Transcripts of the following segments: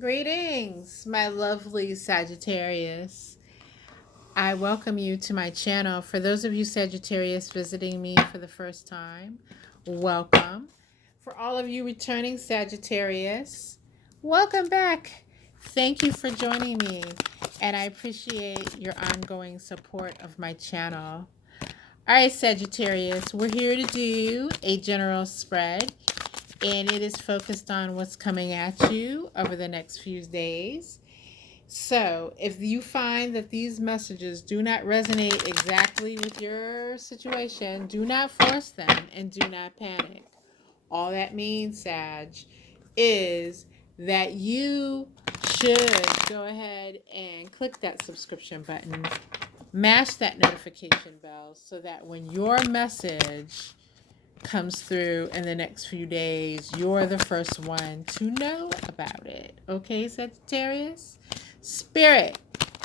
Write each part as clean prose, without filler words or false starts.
Greetings, my lovely Sagittarius. I welcome you to my channel. For those of you Sagittarius visiting me for the first time, welcome. For all of you returning Sagittarius, welcome back. Thank you for joining me, and I appreciate your ongoing support of my channel. All right, Sagittarius, we're here to do a general spread, and it is focused on what's coming at you over the next few days. So, if you find that these messages do not resonate exactly with your situation, do not force them and do not panic. All that means, Sag, is that you should go ahead and click that subscription button, mash that notification bell so that when your message comes through in the next few days, you're the first one to know about it. Okay, Sagittarius? Spirit,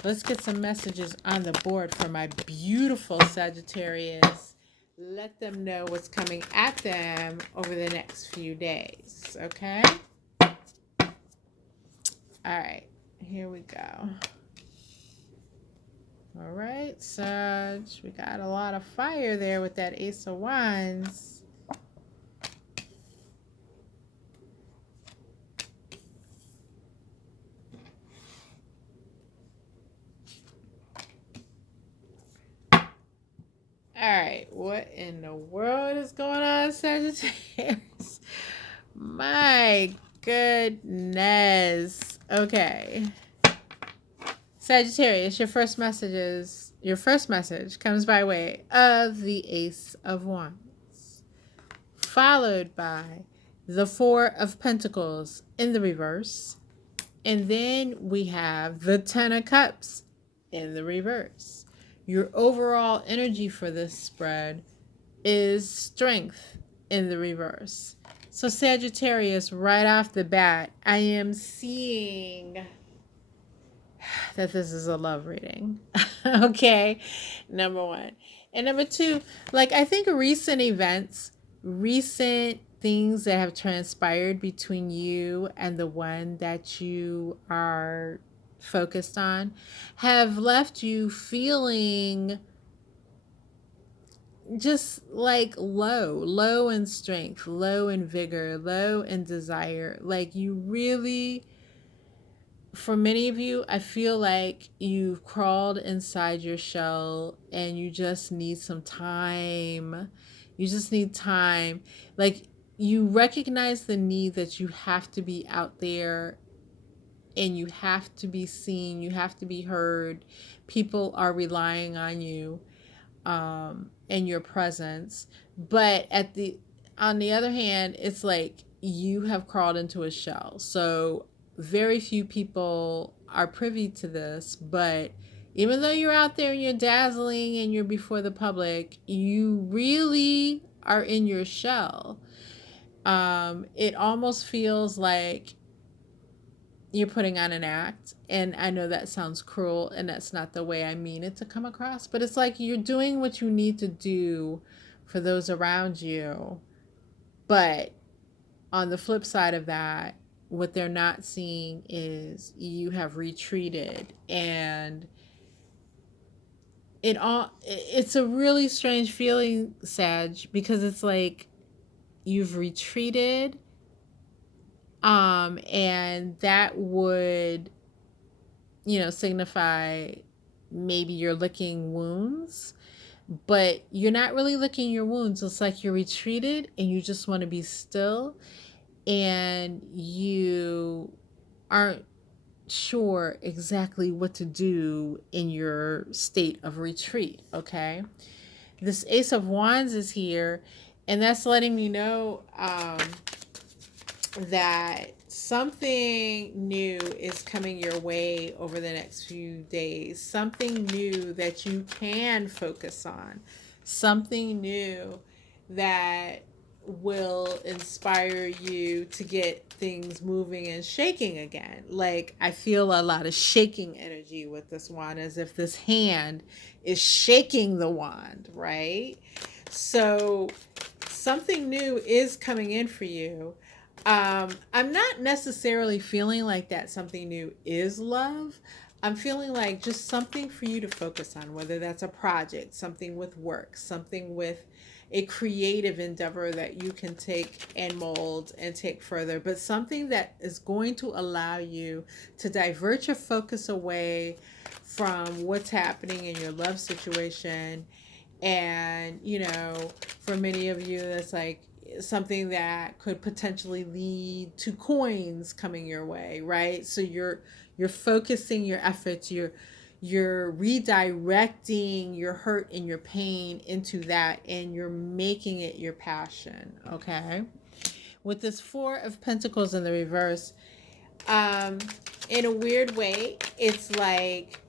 let's get some messages on the board for my beautiful Sagittarius. Let them know what's coming at them over the next few days. Okay? All right, here we go. All right, Sag, we got a lot of fire there with that Ace of Wands. All right, what in the world is going on, Sagittarius? My goodness. Okay. Sagittarius, your first message comes by way of the Ace of Wands, followed by the Four of Pentacles in the reverse, and then we have the Ten of Cups in the reverse. Your overall energy for this spread is strength in the reverse. So Sagittarius, right off the bat, I am seeing that this is a love reading. Okay, number one. And number two, like I think recent events, recent things that have transpired between you and the one that you are focused on have left you feeling just like low in strength, low in vigor, low in desire. Like you really, for many of you, I feel like you've crawled inside your shell and you just need some time. You just need time. Like you recognize the need that you have to be out there and you have to be seen, you have to be heard. People are relying on you and your presence. But on the other hand, it's like you have crawled into a shell. So very few people are privy to this, but even though you're out there and you're dazzling and you're before the public, you really are in your shell. It almost feels like you're putting on an act, and I know that sounds cruel and that's not the way I mean it to come across, but it's like you're doing what you need to do for those around you. But on the flip side of that, what they're not seeing is you have retreated, and it's a really strange feeling, Sag, because it's like you've retreated, and that would, signify maybe you're licking wounds, but you're not really licking your wounds. It's like you're retreated and you just want to be still, and you aren't sure exactly what to do in your state of retreat. Okay, this Ace of Wands is here, and that's letting me know that something new is coming your way over the next few days. Something new that you can focus on. Something new that will inspire you to get things moving and shaking again. Like I feel a lot of shaking energy with this wand, as if this hand is shaking the wand, right? So something new is coming in for you. I'm not necessarily feeling like that something new is love. I'm feeling like just something for you to focus on, whether that's a project, something with work, something with a creative endeavor that you can take and mold and take further, but something that is going to allow you to divert your focus away from what's happening in your love situation. And, for many of you, that's like something that could potentially lead to coins coming your way, right? So you're focusing your efforts, you're redirecting your hurt and your pain into that, and you're making it your passion, okay? With this Four of Pentacles in the reverse, um, in a weird way, it's like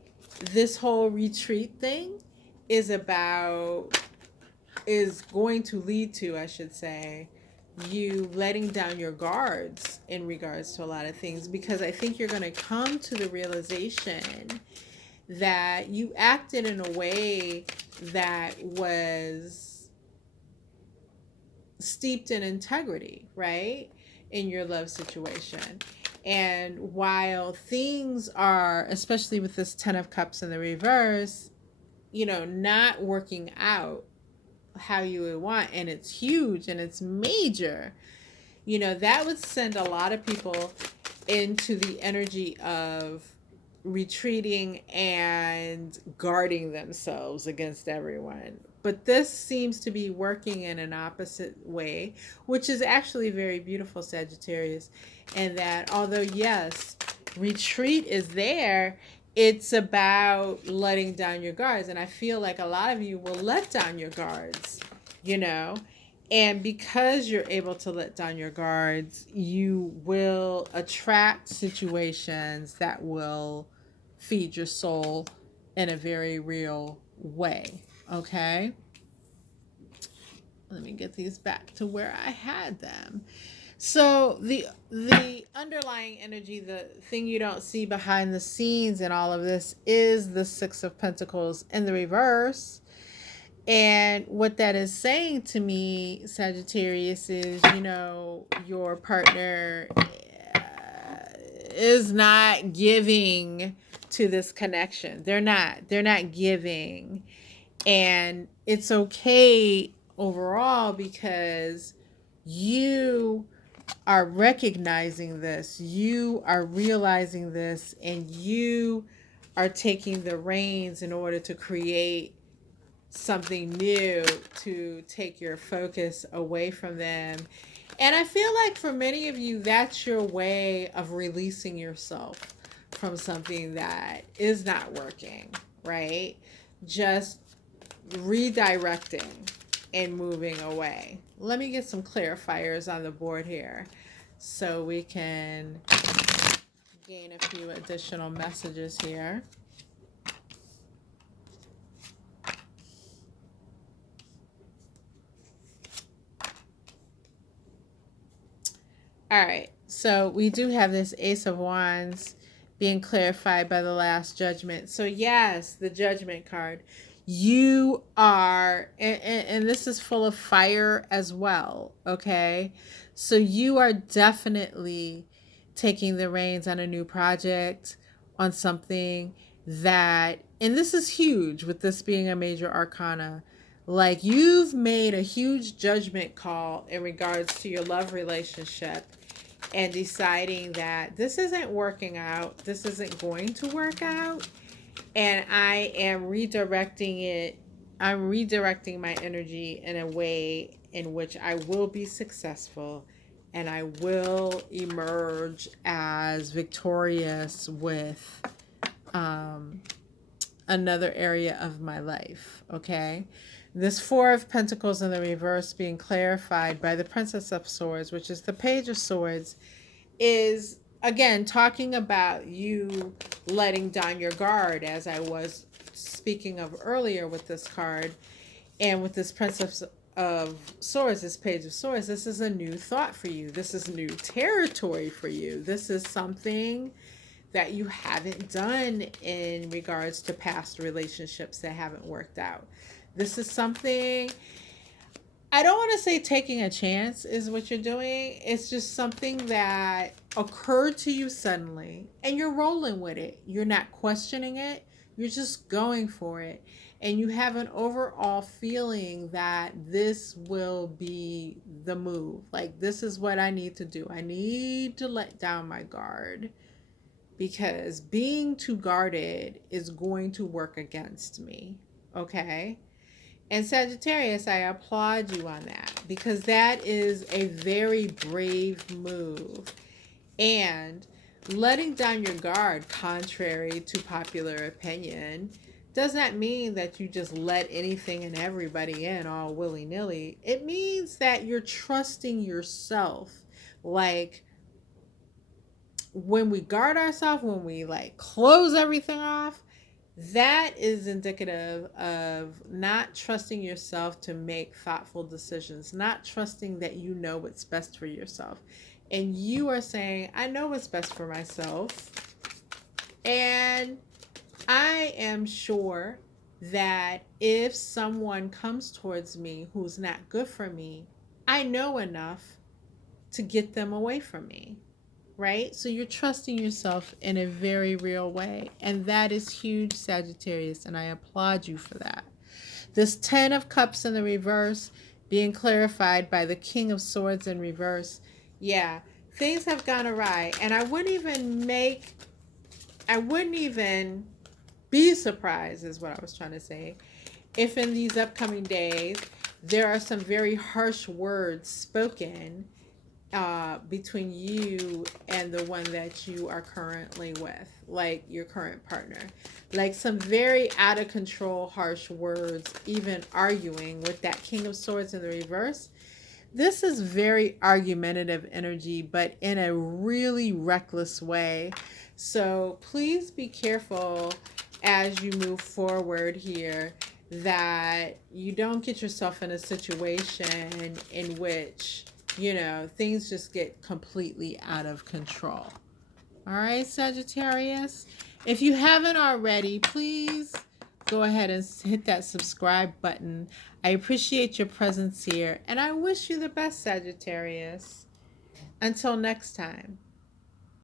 this whole retreat thing is about, is going to lead to, I should say, you letting down your guards in regards to a lot of things, because I think you're going to come to the realization that you acted in a way that was steeped in integrity, right? In your love situation. And while things are, especially with this 10 of Cups in the reverse, not working out how you would want, and it's huge and it's major, that would send a lot of people into the energy of retreating and guarding themselves against everyone. But this seems to be working in an opposite way, which is actually very beautiful, Sagittarius. And that although, yes, retreat is there, it's about letting down your guards. And I feel like a lot of you will let down your guards, and because you're able to let down your guards, you will attract situations that will feed your soul in a very real way. Okay? Let me get these back to where I had them. So the underlying energy, the thing you don't see behind the scenes in all of this, is the Six of Pentacles in the reverse. And what that is saying to me, Sagittarius, is, your partner is not giving to this connection. They're not giving. And it's okay overall, because you are recognizing this, you are realizing this, and you are taking the reins in order to create something new, to take your focus away from them. And I feel like for many of you, that's your way of releasing yourself from something that is not working, right? Just redirecting and moving away. Let me get some clarifiers on the board here so we can gain a few additional messages here. All right, so we do have this Ace of Wands being clarified by the Last Judgment. So yes, the Judgment card. You are, and this is full of fire as well, okay? So you are definitely taking the reins on a new project, on something that, and this is huge with this being a major arcana, like you've made a huge judgment call in regards to your love relationship, and deciding that this isn't working out, this isn't going to work out, and I am redirecting it. I'm redirecting my energy in a way in which I will be successful, and I will emerge as victorious with another area of my life, okay? This Four of Pentacles in the reverse being clarified by the Princess of Swords, which is the Page of Swords, is again talking about you letting down your guard, as I was speaking of earlier with this card. And with this Princess of Swords, this Page of Swords, this is a new thought for you. This is new territory for you. This is something that you haven't done in regards to past relationships that haven't worked out. This is something, I don't want to say taking a chance is what you're doing. It's just something that occurred to you suddenly and you're rolling with it. You're not questioning it. You're just going for it. And you have an overall feeling that this will be the move. Like, this is what I need to do. I need to let down my guard because being too guarded is going to work against me. Okay? And Sagittarius, I applaud you on that because that is a very brave move. And letting down your guard, contrary to popular opinion, does not mean that you just let anything and everybody in all willy-nilly. It means that you're trusting yourself. Like, when we guard ourselves, when we like close everything off, that is indicative of not trusting yourself to make thoughtful decisions, not trusting that you know what's best for yourself. And you are saying, I know what's best for myself. And I am sure that if someone comes towards me who's not good for me, I know enough to get them away from me. Right? So you're trusting yourself in a very real way. And that is huge, Sagittarius. And I applaud you for that. This 10 of Cups in the reverse being clarified by the King of Swords in reverse. Yeah, things have gone awry. And I wouldn't even be surprised, is what I was trying to say, if in these upcoming days there are some very harsh words spoken between you and the one that you are currently with, like your current partner. Like some very out of control, harsh words, even arguing with that King of Swords in the reverse. This is very argumentative energy, but in a really reckless way. So please be careful as you move forward here that you don't get yourself in a situation in which, you know, things just get completely out of control. All right, Sagittarius. If you haven't already, please go ahead and hit that subscribe button. I appreciate your presence here, and I wish you the best, Sagittarius. Until next time.